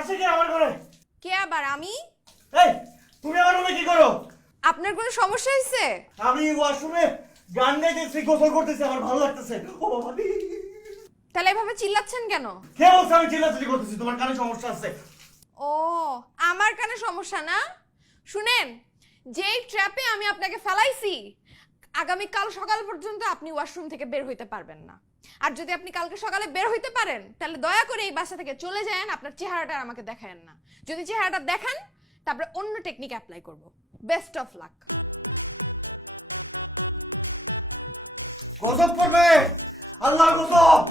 আসে কে আমার ঘরে? কে আবার আমি? এই তুমি আমার রুমে কি করো? আপনার কোনো সমস্যা হয়েছে আমি ওয়াশরুমে গান গাইতেছি গোসল করতেছি আমার ভালো লাগতেছে। ও বাবা তাহলে এভাবে চিল্লাচ্ছেন কেন? কে বলছে আমি চিল্লাচিল্লি করতেছি? তোমার কানে সমস্যা আছে। ও আমার কানে সমস্যা না? শুনেন যেই ট্র্যাপে আমি আপনাকে ফেলাইছি আগামী কাল সকাল পর্যন্ত আপনি ওয়াশরুম থেকে বের হইতে পারবেন না। আর যদি আপনি কালকে সকালে বের হইতে পারেন তাহলে দয়া করে এই বাসা থেকে চলে যান আপনার চেহারাটা আর আমাকে দেখায়েন না। যদি চেহারাটা দেখান তারপরে অন্য টেকনিক অ্যাপ্লাই করব। বেস্ট অফ লাক গজব করবে! আল্লাহর গজব!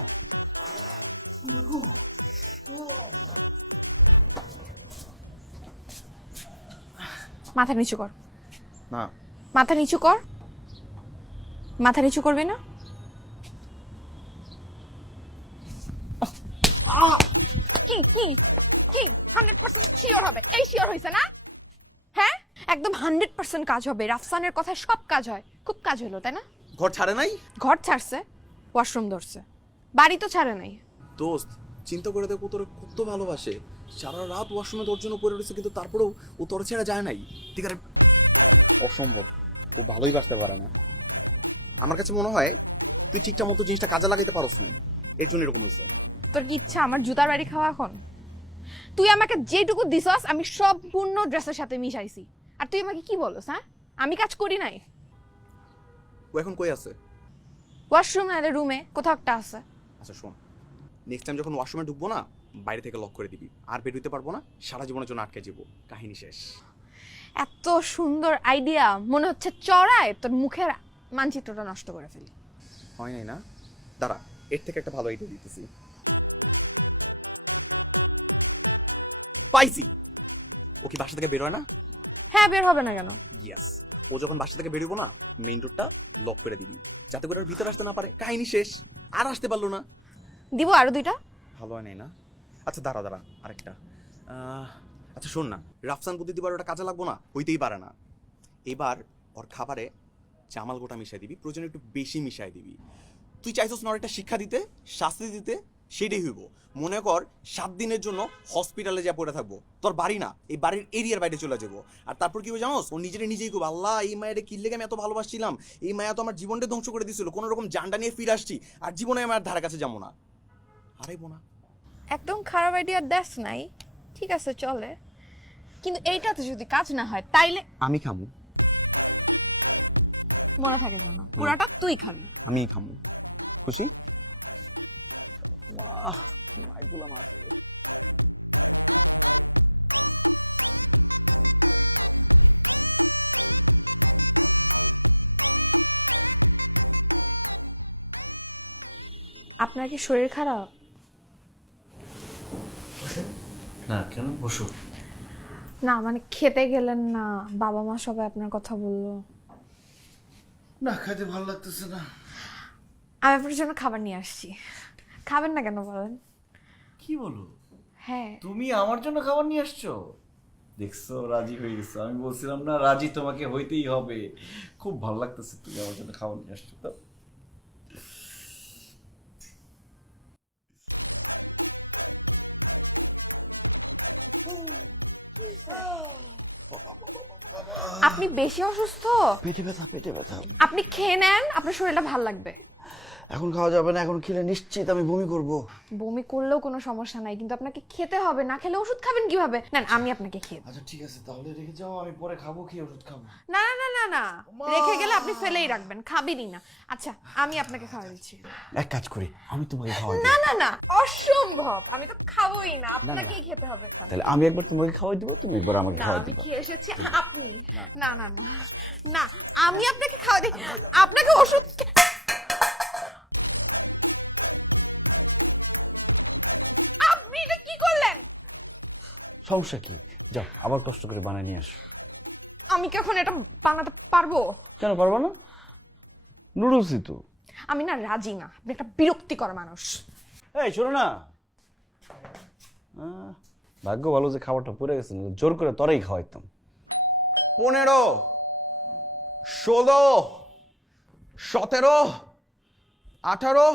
মাথা নিচু কর। না। মাথা নিচু কর। মাথা নিচু করবে না? কি কি? হান্ড্রেড পার্সেন্ট শিওর হবে। এই শিওর হয়েছে না? হ্যাঁ? একদম হান্ড্রেড পার্সেন্ট কাজ হবে। রাফসানের কথায় সব কাজ হয়। খুব কাজ হলো তাই না? ঘর ছাড়ে নাই? ঘর ছাড়ছে ওয়াশরুম ধরছে। বাড়ি তো ছাড়ে নাই। দোস্ত চিন্তা করে দেখো তোর কত ভালোবাসে। সারা রাত ওয়াশরুমে তোর জন্য পড়ে রয়েছে কিন্তু তারপরেও ও তোর ছেড়ে যায় নাই। ঠিক আছে? অসম্ভব। ও ভালোই বাসতে পারে না। আমার কাছে মনে হয় তুই ঠিকঠাক মতো জিনিসটা কাজে লাগাইতে পারস না এর জন্য এরকম হয়েছে। তোর কি ইচ্ছা? আমার জুতার বাড়ি খাওয়া এখন? তুই আমাকে যেটুকু দিছস আমি সম্পূর্ণ ড্রেসের সাথে মিশাইছি। আর তুই আমাকে কি বলস হ্যাঁ? আমি কাজ করি নাই। ও এখন কই আছে? ওয়াশরুম নাহলে রুমে কোথাও একটা আছে। আচ্ছা শোন। নেক্সট টাইম যখন ওয়াশরুমে ঢুকবো না বাইরে থেকে লক করে দিবি। আর বের হইতে পারব না সারা জীবনের জন্য আটকে যাব। কাহিনী শেষ। এত সুন্দর আইডিয়া মনে হচ্ছে চড়ায় তোর মুখের মানচিত্রটা নষ্ট করে ফেলি। হয় নাই না? দাঁড়া এর থেকে একটা ভালো আইডিয়া দিতেছি। পাইছি। ও কি বাসা থেকে বেরোয় না? হ্যাঁ বের হবে না কেন? ইয়েস ও যখন বাসা থেকে বেরোবো না মেইন রোডটা লক করে দিবি। যাতে করে ভিতরে আসতে না পারে। কাহিনী শেষ। আর আসতে পারল না। দিব আরও দুইটা? ভালো হয় নাই না? আচ্ছা দাঁড়া দাঁড়া আরেকটা। আহ, আচ্ছা শোন না। রাফসান বুদ্ধি দিবার ওটা কাজে লাগবো না? হইতেই পারে না। এবার ওর খাবারে চামাল গোটা মিশাই দিবি। প্রয়োজনে একটু বেশি মিশাই দিবি। তুই চাইছিস না ওর একটা শিক্ষা দিতে শাস্তি দিতে? সেটাই হইব। মনে কর সাত দিনের জন্য হসপিটালে যা পড়ে থাকব। তোর বাড়ি না এই বাড়ির এরিয়ার বাইরে চলে যাব। আর তারপর কি জানোস? ও নিজের নিজেই খুব আল্লাহ এই মায়ের কিনলে আমি এত ভালোবাসছিলাম? এই মায়া তো আমার জীবনটা ধ্বংস করে দিছিল। কোনো রকম জানটা নিয়ে ফিরে আসছি আর জীবনে আমার ধারে কাছে যাব না। হারাইবো না একদম খারাপ আইডিয়া দেশ নাই। ঠিক আছে চলে। কিন্তু এইটাতে যদি কাজ না হয় তাইলে আমি খামু। মনে থাকে জানো পুরাটা তুই খাবি। আমি খামু। খুশি? আপনার কি শরীর খারাপ? না কেন? বসো। না মানে খেতে গেলেন না বাবা মা সবাই আপনার কথা বলল। না খাইতে ভালো লাগতেছে না। আমি আপনার জন্য খাবার নিয়ে আসছি। খাবেন না কেন বলেন? কি বলো? হ্যাঁ। তুমি আমার জন্য খাবার নিয়ে আসছো? দেখছ রাজি হয়ে গেছো। আমি বলছিলাম না রাজি তোমাকে হইতেই হবে। খুব ভালো লাগতেছে তুমি আমার জন্য খাবার নিয়ে আসছো তো। আপনি বেশি অসুস্থ? পেটে ব্যথা পেটে ব্যথা। আপনি খেয়ে নেন আপনার শরীরটা ভালো লাগবে। এখন খাওয়া যাবে না এখন খেলে নিশ্চিত আমি বমি করব। বমি করলেও কোনো সমস্যা নাই কিন্তু আপনাকে খেতে হবে না খেলে ওষুধ খাবেন কীভাবে? নেন আমি আপনাকে খেয়ে আচ্ছা ঠিক আছে তাহলে রেখে যাও আমি পরে খাব কি ওষুধ খাব। না না না না রেখে গেলে আপনি ফেলেই রাখবেন খাবেনই না। আচ্ছা আমি আপনাকে খাওয়া দিচ্ছি। এক কাজ করি আমি তোমাকে খাওয়াই না না না অসম্ভব আমি তো খাবোই না আপনাকেই খেতে হবে। তাহলে আমি একবার তোমাকে খাওয়াই দেবো তুমি একবার আমাকে না খাওয়াই আমি খেয়ে এসেছি আপনি। না। না না না আমি আপনাকে খাওয়া দিই আপনাকে ওষুধ আপনি এটা কি করলেন? সমস্যা কি? যাও আবার কষ্ট করে বানিয়ে নিয়ে আসো। আমি কি এখন এটা বানাতে পারব? কেন পারব না? নুডলসই তো। আমি না রাজি না। আপনি একটা বিরক্তিকর মানুষ। এই শোনো না। আহ, ভাগ্য ভালো যে খাবারটা পড়ে গেছে নাহলে জোর করে তরেই খাওয়াইতাম। পনেরো ষোলো সতেরো আঠারো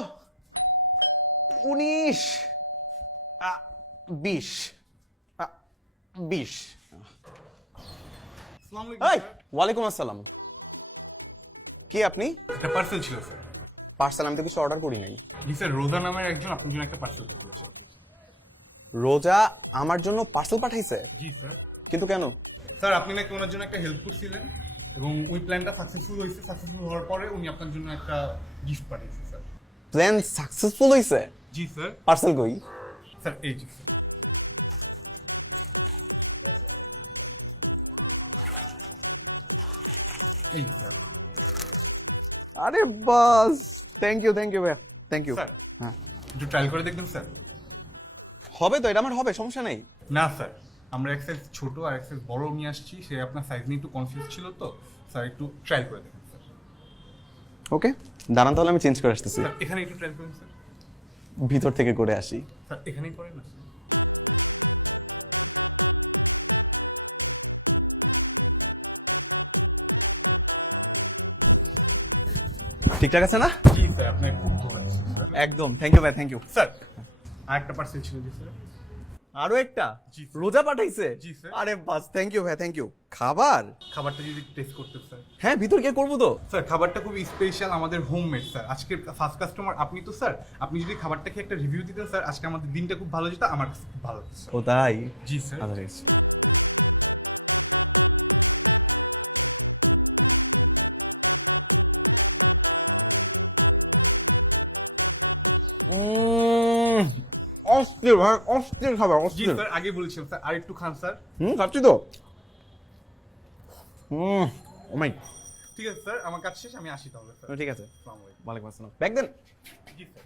উনিশ বিশ। বিশ। ওয়ালাইকুম আসসালাম। কে আপনি? একটা পার্সেল ছিল স্যার। পার্সেল আমি তো কিছু অর্ডার করি নাই। জি স্যার রোজা নামের একজন আপনার জন্য একটা পার্সেল পাঠিয়েছে। রোজা আমার জন্য পার্সেল পাঠাইছে? জি স্যার। কিন্তু কেন? স্যার আপনি নাকি ওনার জন্য একটা হেল্প করছিলেন এবং ওই প্ল্যানটা সাকসেসফুল হয়েছে। সাকসেসফুল হওয়ার পরে উনি আপনার জন্য একটা গিফট পাঠিয়েছে স্যার। প্ল্যান সাকসেসফুল হইছে? জি স্যার। পার্সেল কই? স্যার এই স্যার এই স্যার আরে বাস থ্যাংক ইউ থ্যাংক ইউ ভাইয়া। থ্যাংক ইউ স্যার হ্যাঁ। একটু ট্রায়াল করে দেখবেন স্যার হবে তো এটা আমার হবে সমস্যা নেই। না স্যার আমরা এক সাইজ ছোট আর এক সাইজ বড় নিয়ে আসছি সে আপনার সাইজ নিয়ে একটু কনফিউজ ছিল তো স্যার একটু ট্রায়াল করে দেখুন স্যার ওকে দাঁড়ান তাহলে আমি চেঞ্জ করে আসতেছি। স্যার এখানে একটু ট্রায়াল করুন স্যার ভিতর থেকে করে আসি। এখানেই করেন না? ঠিকঠাক আছে না? জি স্যার আপনি। একদম থ্যাংক ইউ ভাই থ্যাংক ইউ স্যার আর একটা পার্সেল ছিল জি স্যার। আরও একটা? জি, রোজা পাঠাইছে? আরে বাস থ্যাংক ইউ ভাই থ্যাংক ইউ খাবার? খাবারটা যদি টেস্ট করতে স্যার হ্যাঁ ভিতর গিয়ে করব তো। স্যার খাবারটা খুব স্পেশাল আমাদের হোমমেড স্যার আজকের ফার্স্ট কাস্টমার আপনি তো স্যার আপনি যদি খাবারটা খেয়ে একটা রিভিউ দিতেন স্যার আজকে আমাদের দিনটা খুব ভালো যেত আমার খুব ভালো ও তাই? জি স্যার উম, অস্থির ভাই অস্থির খাবার অস্থির। স্যার আগে বলেছিলাম স্যার আর একটু খান স্যার। হুম খাচ্ছি তো? হুম ও মাই। ঠিক আছে স্যার আমার কাজ শেষ আমি আসি তাহলে স্যার। ঠিক আছে। আসসালামু আলাইকুম। ওয়ালাইকুম আসসালাম ব্যাগ দেন। জি স্যার।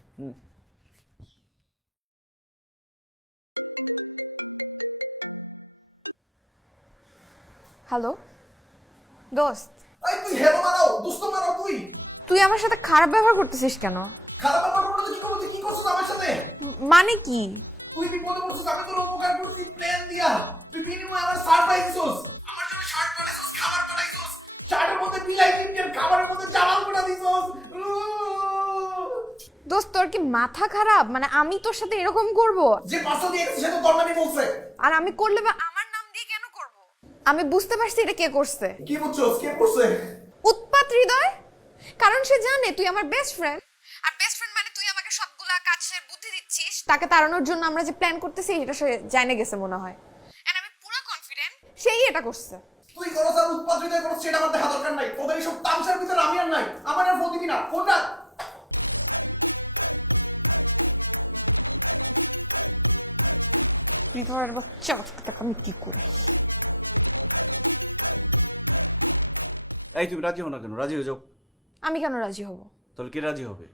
হ্যালো। দোস্ত। এই তুই হেলো মারাও দোস্ত মারাও তুই। তুই আমার সাথে খারাপ ব্যবহার করতেছিস কেন? খারাপ ব্যবহার করলে কি করছিস আমার সাথে? মানে কি? তুই বিপদে পড়ছিস আমি তোর উপকার করছি প্ল্যান দিয়া। তুই বিনিময়ে আমার সারপ্রাইজ দিছস আমার জন্য শার্ট বানাইছস খাবার বানাইছস। শার্টের মধ্যে বিলাই কিনকের খাবারের মধ্যে জামাল কোটা দিছস। দোস্ত তোর কি মাথা খারাপ? মানে আমি তোর সাথে এরকম করব? যে দিয়ে গেছে সে তো তোর নামই বলছে। আর আমি করলে বা আমার নাম দিয়ে কেন করব? আমি বুঝতে পারছি এটা কে করছে। কি বুঝছস কে করছে? উৎপাত হৃদয়? কারণ সে জানে তুই আমার বেস্ট ফ্রেন্ড আর বেস্ট ফ্রেন্ড মানে তুই আমাকে সবগুলা কাজের বুদ্ধি দিচ্ছিস তাকে তাড়ানোর জন্য আমরা যে প্ল্যান করতেছি এটা সে জানে গেছে মনে হয়। এন্ড আমি পুরো কনফিডেন্ট সেই এটা করছে। তুই করছ আর উৎপাদ হৃদয় করছ সেটা আমার দেখা দরকার নাই। তোদের এইসব তামসার ভিতরে আমি আর নাই। আমার আর ফোন দিবি না। ফোন রাখ বাচ্চা আমি কি করে? এই তুমি রাজি হো না কেন? রাজি হয়ে যাও। আমি কেন রাজি হব? তাহলে কে রাজি হবে?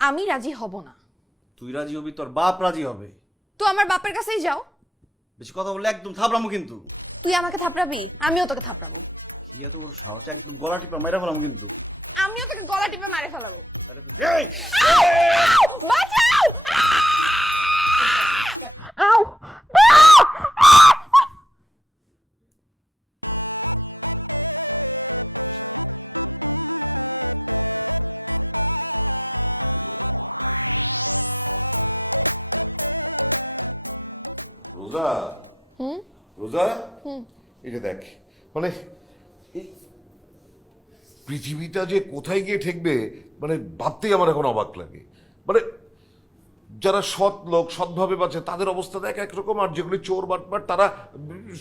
আমি রাজি হব না। তুই রাজি হবি তোর বাপ রাজি হবে। তো আমার বাপের কাছেই যাও। বেশি কথা বললে একদম থাপড়ামো কিন্তু। তুই আমাকে থাপড়াবি আমিও তোকে থাপড়াবো। কি এত বড় সাহস একদম গলা টিপে মেরে ফেলাম কিন্তু। আমিও তোকে গলা টিপে মারে ফেলাবো। বাঁচাও! রোজা? রোজা? এটা দেখ মানে এই পৃথিবীটা যে কোথায় গিয়ে ঠেকবে মানে ভাবতেই আমার এখন অবাক লাগে। মানে যারা সৎ লোক সৎভাবে বাঁচে তাদের অবস্থা দেখ একরকম আর যেগুলি চোর বাটপাট তারা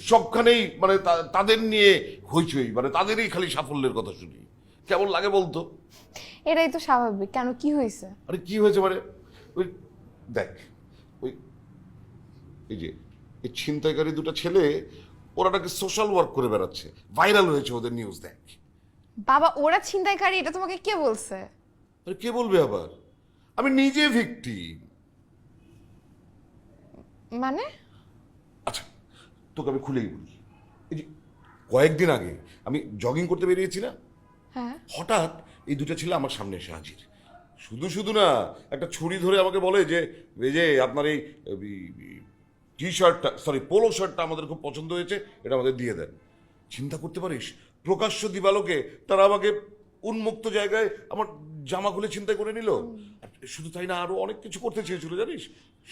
সবখানেই মানে তাদের নিয়ে হইচই মানে তাদেরই খালি সাফল্যের কথা শুনি। কেমন লাগে বলতো? এটাই তো স্বাভাবিক কেন কি হয়েছে? আরে কি হয়েছে মানে? ওই দেখ এই যে এই ছিনতাইকারী দুটো ছেলে ওরা নাকি সোশ্যাল ওয়ার্ক করে বেড়াচ্ছে। ভাইরাল হয়েছে ওদের নিউজ দেখ। বাবা ওরা ছিনতাইকারী এটা তোমাকে কে বলছে? আরে কে বলবে আবার? আমি নিজে ভিকটিম মানে? আচ্ছা তোকে আমি খুলেই বলি। এই যে কয়েকদিন আগে আমি জগিং করতে বেরিয়েছি না? হ্যাঁ। হঠাৎ এই দুটো ছেলে আমার সামনে এসে হাজির। শুধু শুধু না একটা ছুরি ধরে আমাকে বলে যে এই যে আপনার এই টি শার্টটা সরি পোলো শার্টটা আমাদের খুব পছন্দ হয়েছে এটা আমাদের দিয়ে দেন। চিন্তা করতে পারিস? প্রকাশ্য দিবালোকে তারা আমাকে উন্মুক্ত জায়গায় আমার জামা খুলে চিন্তা করে নিল। শুধু তাই না আরও অনেক কিছু করতে চেয়েছিল জানিস?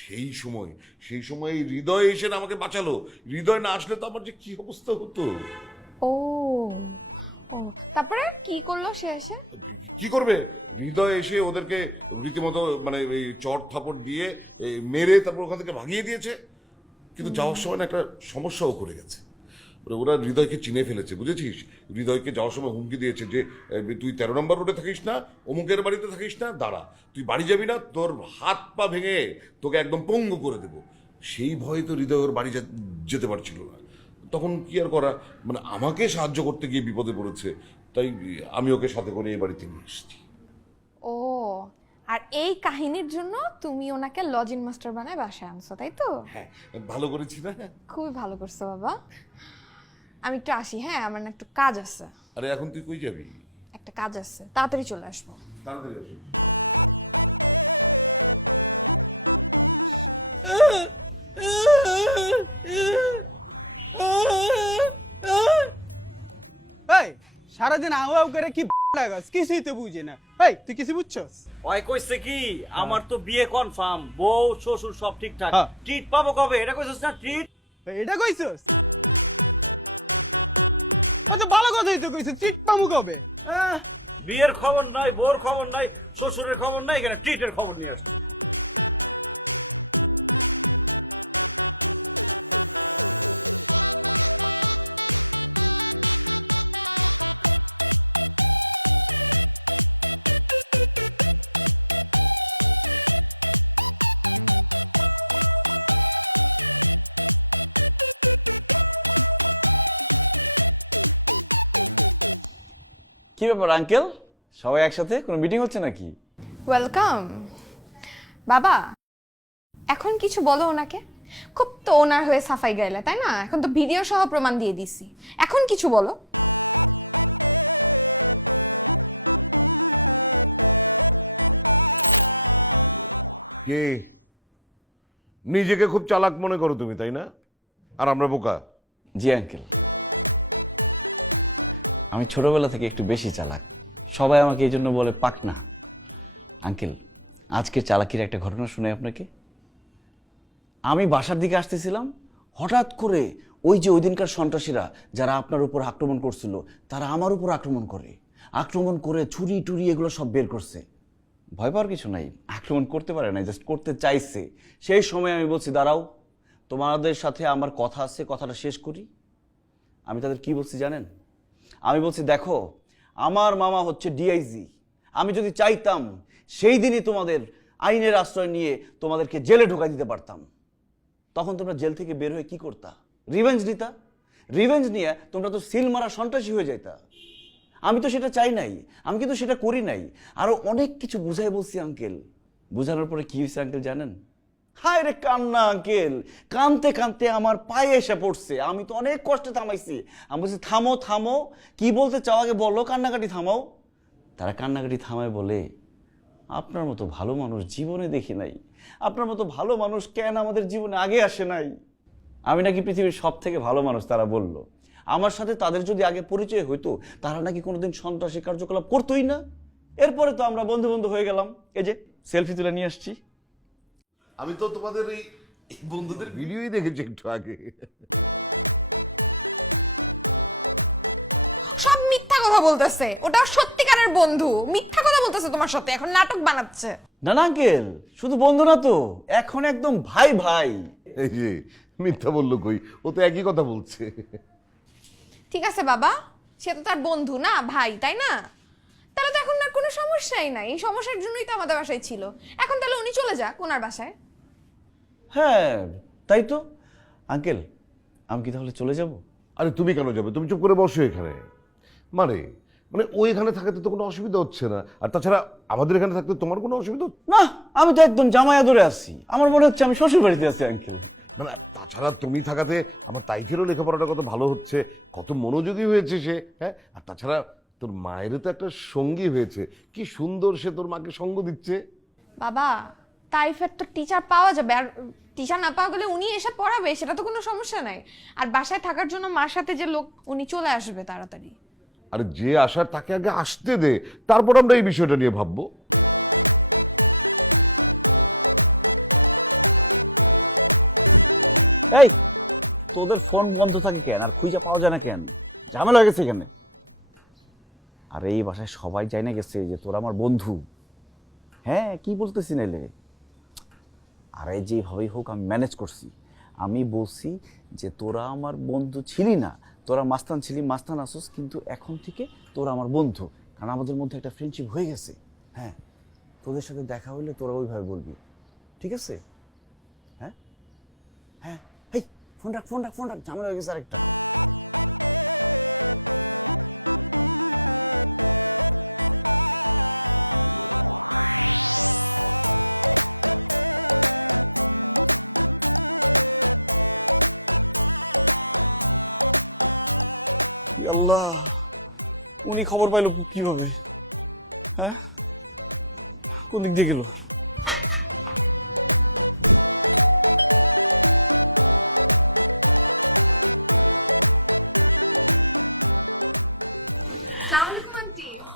সেই সময় সেই সময় এই হৃদয় এসে আমাকে বাঁচালো। হৃদয় না আসলে তো আমার যে কি অবস্থা হতো? ও ও তারপরে কি করল সে এসে? কি করবে? হৃদয় এসে ওদেরকে রীতিমতো মানে চট থাপড় দিয়ে মেরে তারপর ওখান থেকে ভাগিয়ে দিয়েছে। কিন্তু যাওয়ার সময় না একটা সমস্যাও করে গেছে। মানে ওরা হৃদয়কে চিনে ফেলেছে, বুঝেছিস? হৃদয়কে যাওয়ার সময় হুমকি দিয়েছে যে তুই তেরো নম্বর রোডে থাকিস না, অমুকের বাড়িতে থাকিস না, দাঁড়া, তুই বাড়ি যাবি না, তোর হাত পা ভেঙে তোকে একদম পঙ্গু করে দেবো। সেই ভয়ে তো হৃদয় ওর বাড়ি যেতে পারছিল না। তখন কি আর করা? মানে আমাকে সাহায্য করতে গিয়ে বিপদে পড়েছে, তাই আমি ওকে সাথে করে এই বাড়িতে নিয়ে এসেছি। ও আর এই কাহিনীর জন্য তুমি ওনাকে লজিন মাস্টার বানায় বাসায় আনছো তাই তো? হ্যাঁ ভালো করেছি না? খুবই ভালো করছ বাবা। আমি একটু আসি হ্যাঁ? আমার না একটু কাজ আছে। আরে এখন তুই কই যাবি? একটা কাজ আছে তাড়াতাড়ি চলে আসব। তাড়াতাড়ি আসিস এই সারাদিন আউ আউ করে কি লাগাস? কিছুই তো বুঝি না। এই তুই কিছু বুঝছস? ওই কইছে কি? আমার তো বিয়ে কনফার্ম বউ শ্বশুর সব ঠিকঠাক। হ্যাঁ। ট্রিট পাবো কবে? এটা কইছস না ট্রিট এটা কইছস? আচ্ছা ভালো কথাই তো কইছিস ট্রিট পাবো কবে? বিয়ের খবর নাই বউর খবর নাই শ্বশুরের খবর নাই এখানে ট্রিটের খবর নিয়ে আসছি। কি ব্যাপার আঙ্কেল? সবাই একসাথে? কোনো মিটিং হচ্ছে নাকি? ওয়েলকাম বাবা এখন কিছু বলো ওনাকে। খুব তো ওনার হয়ে সাফাই গাইলে তাই না? এখন তো ভিডিও সহ প্রমাণ দিয়ে দিছি। এখন কিছু বলো। কে? নিজেকে খুব চালাক মনে করো তুমি তাই না? আর আমরা বোকা? জি আঙ্কেল। আমি ছোটবেলা থেকে একটু বেশি চালাক। সবাই আমাকে এই জন্য বলে পাকনা আঙ্কেল আজকে চালাকির একটা ঘটনা শুনে আপনাকে। আমি বাসার দিকে আসতেছিলাম, হঠাৎ করে ওই যে ওই দিনকার সন্ত্রাসীরা যারা আপনার উপর আক্রমণ করছিল, তারা আমার উপর আক্রমণ করে। আক্রমণ করে ছুরি টুরি এগুলো সব বের করছে। ভয় পাওয়ার কিছু নাই। আক্রমণ করতে পারে না জাস্ট করতে চাইছে। সেই সময় আমি বলছি, দাঁড়াও, তোমাদের সাথে আমার কথা আছে, কথাটা শেষ করি। আমি তাদের কি বলছি জানেন? আমি বলছি, দেখো, আমার মামা হচ্ছে ডিআইজি আমি যদি চাইতাম, সেই দিনই তোমাদের আইনের আশ্রয় নিয়ে তোমাদেরকে জেলে ঢোকাই দিতে পারতাম। তখন তোমরা জেল থেকে বের হয়ে কি করতা? রিভেঞ্জ নিতা? রিভেঞ্জ নিয়ে তোমরা তো সিল মারা সন্ত্রাসী হয়ে যাইতা। আমি তো সেটা চাই নাই, আমি কিন্তু সেটা করি নাই। আরও অনেক কিছু বুঝাই বলছি আঙ্কেল বুঝানোর পরে কি হয়েছে আঙ্কেল জানেন? হায় রে কান্না আঙ্কেল কানতে কানতে আমার পায়ে এসে পড়ছে। আমি তো অনেক কষ্টে থামাইছি। আমি বলছি, থামো থামো। কি বলতে চাও আগে বলো, কান্নাকাটি থামাও। তারা কান্নাকাটি থামায় বলে, আপনার মতো ভালো মানুষ জীবনে দেখি নাই। আপনার মতো ভালো মানুষ কেন আমাদের জীবনে আগে আসে নাই? আমি নাকি পৃথিবীর সব থেকে ভালো মানুষ, তারা বলল। আমার সাথে তাদের যদি আগে পরিচয় হইতো, তারা নাকি কোনোদিন সন্ত্রাসী কার্যকলাপ করতোই না? এরপরে তো আমরা বন্ধু বন্ধু হয়ে গেলাম। এই যে, সেলফি তুলে নিয়ে আসছি। আমি তো তোমাদের এই বন্ধুদের ভিডিওই দেখেছি একটু আগে। সব মিথ্যা কথা বলতেছে। ওটা সত্যিকারের বন্ধু। মিথ্যা কথা বলতেছে তোমার সাথে এখন নাটক বানাচ্ছে। না না আঙ্কেল শুধু বন্ধু না তো এখন একদম ভাই ভাই। এই যে মিথ্যা বলল কই? ও তো একই কথা বলছে। ঠিক আছে বাবা সে তো তার বন্ধু না ভাই তাই না? তাহলে তো এখন আর কোনো সমস্যাই নাই। এই সমস্যার জন্যই তো আমাদের বাসায় ছিল। এখন তাহলে উনি চলে যাক ওনার বাসায়। হ্যাঁ তাই তো। আঙ্কেল আমি কি তাহলে চলে যাব? আরে তুমি কেন যাবে? তুমি চুপ করে বসো এখানে। মানে মানে ও এখানে থাকাতে তো কোনো অসুবিধা হচ্ছে না। আর তাছাড়া আমাদের এখানে থাকতে তোমার কোনো অসুবিধা হচ্ছে? না আমি তো একদম জামাই আদরে আছি। আমার মনে হচ্ছে আমি শ্বশুর বাড়িতে আছি আঙ্কেল। না না তাছাড়া তুমি থাকাতে আমার তাইকেরও লেখাপড়াটা কত ভালো হচ্ছে কত মনোযোগী হয়েছে সে হ্যাঁ? আর তাছাড়া তোর মায়েরও তো একটা সঙ্গী হয়েছে। কি সুন্দর সে তোর মাকে সঙ্গ দিচ্ছে। বাবা টাইফের তো টিচার পাওয়া যাবে। আর টিচার না পাওয়া গেলে উনি এসে পড়াবে সেটা তো কোনো সমস্যা নাই। আর বাসায় থাকার জন্য মার সাথে যে লোক উনি চলে আসবে তাড়াতাড়ি। আর যে আসার তাকে আগে আসতে দে তারপর আমরা এই বিষয়টা নিয়ে ভাববো। এই তোদের ফোন বন্ধ থাকে কেন? আর খুঁজে পাওয়া যায় না কেন? ঝামেলা হয়ে গেছে এখানে। আর এই বাসায় সবাই জানে না গেছে যে তোরা আমার বন্ধু। হ্যাঁ কি বলতেছি নাইলে আর এই যেভাবেই হোক, আমি ম্যানেজ করছি। আমি বলছি যে, তোরা আমার বন্ধু ছিলি না। তোরা মাস্তান ছিলি, মাস্তান আসোস, কিন্তু এখন থেকে তোরা আমার বন্ধু। কারণ আমাদের মধ্যে একটা ফ্রেন্ডশিপ হয়ে গেছে। হ্যাঁ তোদের সাথে দেখা হইলে তোরা ওইভাবে বলবি। ঠিক আছে? হ্যাঁ? হ্যাঁ? এই ফোন রাখ ফোন রাখ ফোন রাখ। ঝামেলা হয়ে গেছে আরেকটা। আল্লাহ উনি খবর পাইলো কীভাবে? হ্যাঁ? কোন দিক দিয়ে গেল?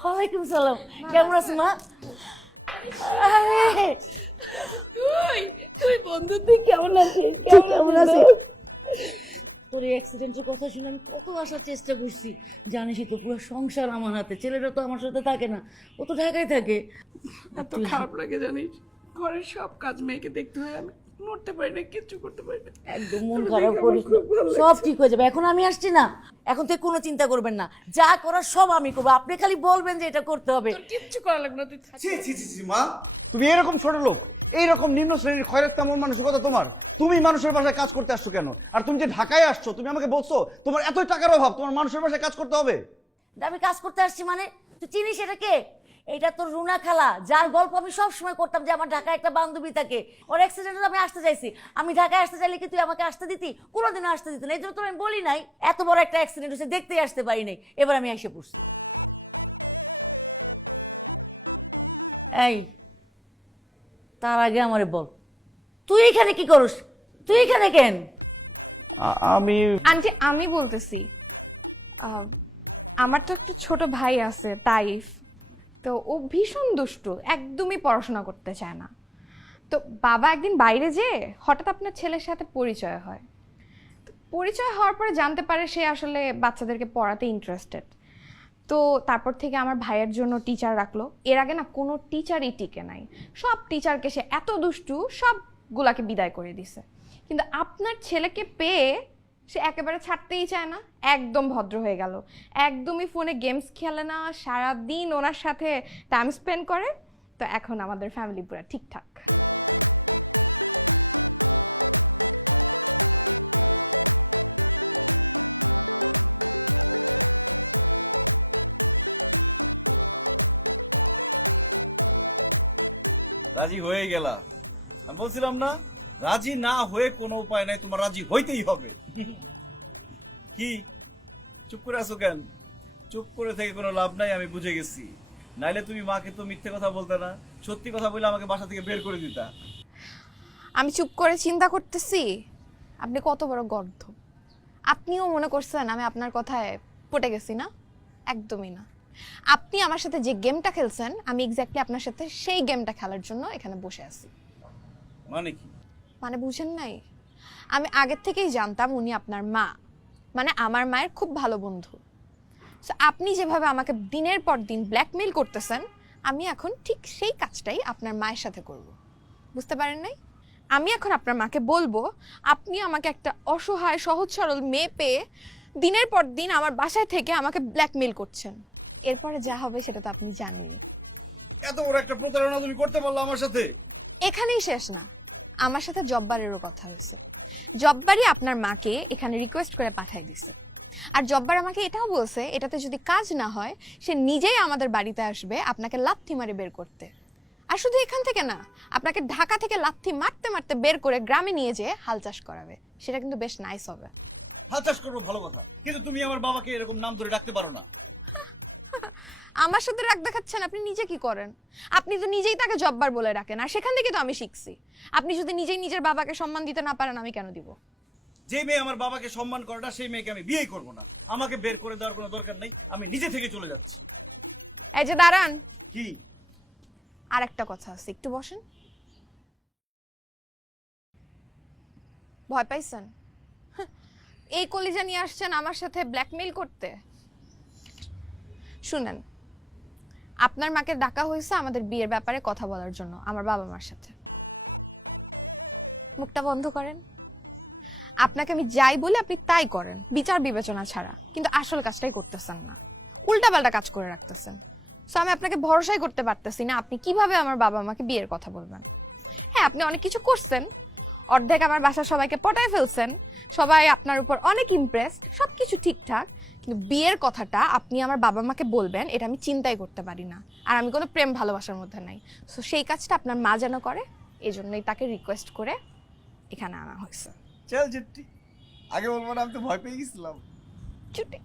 ওয়ালাইকুম সালাম। কেমন আছো মা? আরে, তুই তুই বন্ধু তুই কেমন আছিস কেমন আছিস তোর এই অ্যাক্সিডেন্টের কথা শুনে আমি কত আসার চেষ্টা করছি। জানিসই তো পুরো সংসার আমার হাতে। ছেলেটা তো আমার সাথে থাকে না। ও তো ঢাকায় থাকে। এত খারাপ লাগে জানিস? ঘরের সব কাজ মেয়েকে দেখতে হয় আমি নড়তে পারি না কিচ্ছু করতে পারি না। একদম মন খারাপ করিস সব ঠিক হয়ে যাবে। এখন আমি আসছি না। এখন তুই কোনো চিন্তা করবেন না। যা করার সব আমি করব। আপনি খালি বলবেন যে এটা করতে হবে। কিচ্ছু করা লাগবে না তুই ছি ছি ছি ছি, মা। তুমি এরকম ছোট লোক, এইরকম নিম্ন শ্রেণির খয়রাত মন মানসিকতা তোমার। তুমি মানুষের বাসায় কাজ করতে আসছো কেন? আর তুমি যে ঢাকায় আসছো, তুমি আমাকে বলছো, তোমার এতই টাকার অভাব, তোমার মানুষের বাসায় কাজ করতে হবে? আমি কাজ করতে আসছি মানে তুই চিনিস এটা কে? এটা তোর রুনা খালা, যার গল্প আমি সব সময় করতাম যে আমার ঢাকায় একটা বান্ধবী থাকে। ওর অ্যাক্সিডেন্টে আমি আসতে চাইছি। আমি ঢাকায় আসতে চাইলে কি তুই আমাকে আসতে দিতি? কোনোদিনও আসতে দিতি না। এই জন্য তোর আমি বলি নাই, এত বড় একটা অ্যাক্সিডেন্ট হয়েছে, দেখতেই আসতে পারি নাই। এবার আমি এসে পড়ছি। এই তার আগে আমারে বল। তুই এখানে কি করস? তুই এখানে কেন? আমি আন্টি আমি বলতেছি আহ, আমার তো একটা ছোট ভাই আছে তাইফ। তো ও ভীষণ দুষ্টু একদমই পড়াশোনা করতে চায় না। তো বাবা একদিন বাইরে যেয়ে হঠাৎ আপনার ছেলের সাথে পরিচয় হয়। তো পরিচয় হওয়ার পরে জানতে পারে সে আসলে বাচ্চাদেরকে পড়াতে ইন্টারেস্টেড তো তারপর থেকে আমার ভাইয়ের জন্য টিচার রাখল। এর আগে না কোনো টিচারই টিকে নাই। সব টিচারকে সে এত দুষ্টু, সবগুলাকে বিদায় করে দিছে। কিন্তু আপনার ছেলেকে পেয়ে সে একেবারে ছাড়তেই চায় না। একদম ভদ্র হয়ে গেল। একদমই ফোনে গেমস খেলে না, সারাদিন ওনার সাথে টাইম স্পেন্ড করে। তো এখন আমাদের ফ্যামিলি পুরো ঠিকঠাক। রাজি হয়ে গেলা। আমি বলছিলাম না, রাজি না হয়ে কোনো উপায় নাই, তোমার রাজি হইতেই হবে। কি? চুপ করে আছো কেন? চুপ করে থেকে কোনো লাভ নাই, আমি বুঝে গেছি। নাইলে তুমি মাকে তো মিথ্যে কথা বলতে না, সত্যি কথা বলে আমাকে বাসা থেকে বের করে দিতা। আমি চুপ করে চিন্তা করতেছি। আপনি কত বড় গর্ধ আপনিও মনে করছেন আমি আপনার কথায় পটে গেছি না? একদমই না। আপনি আমার সাথে যে গেমটা খেলছেন আমি এক্স্যাক্টলি আপনার সাথে সেই গেমটা খেলার জন্য এখানে বসে আছি। মানে কি? মানে বুঝেন নাই? আমি আগের থেকেই জানতাম উনি আপনার মা। মানে আমার মায়ের খুব ভালো বন্ধু। So, আপনি যেভাবে আমাকে দিনের পর দিন ব্ল্যাকমেল করতেছেন আমি এখন ঠিক সেই কাজটাই আপনার মায়ের সাথে করব। বুঝতে পারেন নাই? আমি এখন আপনার মাকে বলব আপনি আমাকে একটা অসহায় সহজ সরল মেয়ে পেয়ে দিনের পর দিন আমার বাসায় থেকে আমাকে ব্ল্যাকমেল করছেন। এরপরে যা হবে সেটা তো আপনি জানেনই। এত বড় একটা প্রতারণা তুমি করতে পারল আমার সাথে? এখানেই শেষ না। আমার সাথে জব্বারেরও কথা হয়েছে। জব্বারই আপনার মাকে এখানে রিকোয়েস্ট করে পাঠাই দিছে। আর জব্বার আমাকে এটাও বলছে এটাতে যদি কাজ না হয় সে নিজেই আমাদের বাড়িতে আসবে আপনাকে লাথি মারে বের করতে। আর শুধু এখান থেকে না আপনাকে ঢাকা থেকে লাথি মারতে মারতে বের করে গ্রামে নিয়ে যেয়ে হাল চাষ করাবে। সেটা কিন্তু বেশ নাইস হবে। হাল চাষ করব ভালো কথা। কিন্তু তুমি আমার বাবাকে এরকম নাম ধরে ডাকতে পারো না। আমার সাথে রাগ দেখাচ্ছেন আপনি নিজে কি করেন? আপনি তো নিজেই তাকে জব্বার বলে রাখেন আর সেখান থেকে তো আমি শিখছি। আপনি যদি নিজেই নিজের বাবাকে সম্মান দিতে না পারেন আমি কেন দিব? যে মেয়ে আমার বাবাকে সম্মান করে না সেই মেয়েকে আমি বিয়েই করব না। আমাকে বের করে দেওয়ার কোনো দরকার নেই আমি নিজে থেকে চলে যাচ্ছি। এই যে দাঁড়ান। কি? আর একটা কথা আছে একটু বসেন। ভয় পাইছেন? এই কলিজা নিয়ে আসছেন আমার সাথে ব্ল্যাকমেইল করতে? শুনেন, আপনার মাকে ডাকা হয়েছে আমাদের বিয়ের ব্যাপারে কথা বলার জন্য, আমার বাবা মার সাথে। মুখটা বন্ধ করেন। আপনাকে আমি যাই বলি, আপনি তাই করেন, বিচার বিবেচনা ছাড়া। কিন্তু আসল কাজটাই করতেছেন না। উল্টাপাল্টা কাজ করে রাখতেছেন। সো আমি আপনাকে ভরসাই করতে পারতেছি না, আপনি কীভাবে আমার বাবা মাকে বিয়ের কথা বলবেন? হ্যাঁ আপনি অনেক কিছু করছেন অর্ধেক আমার বাসার সবাইকে পটায় ফেলছেন। সবাই আপনার উপর অনেক ইমপ্রেসড সবকিছু ঠিকঠাক। কিন্তু বিয়ের কথাটা আপনি আমার বাবা মাকে বলবেন এটা আমি চিন্তাই করতে পারি না। আর আমি কোনো প্রেম ভালোবাসার মধ্যে নাই। সো সেই কাজটা আপনার মা যেন করে এই জন্যই তাকে রিকোয়েস্ট করে এখানে আনা হয়েছে। চল জুটি আগে বলব না আমি তো ভয় পেয়ে গেছিলাম। ছুটি।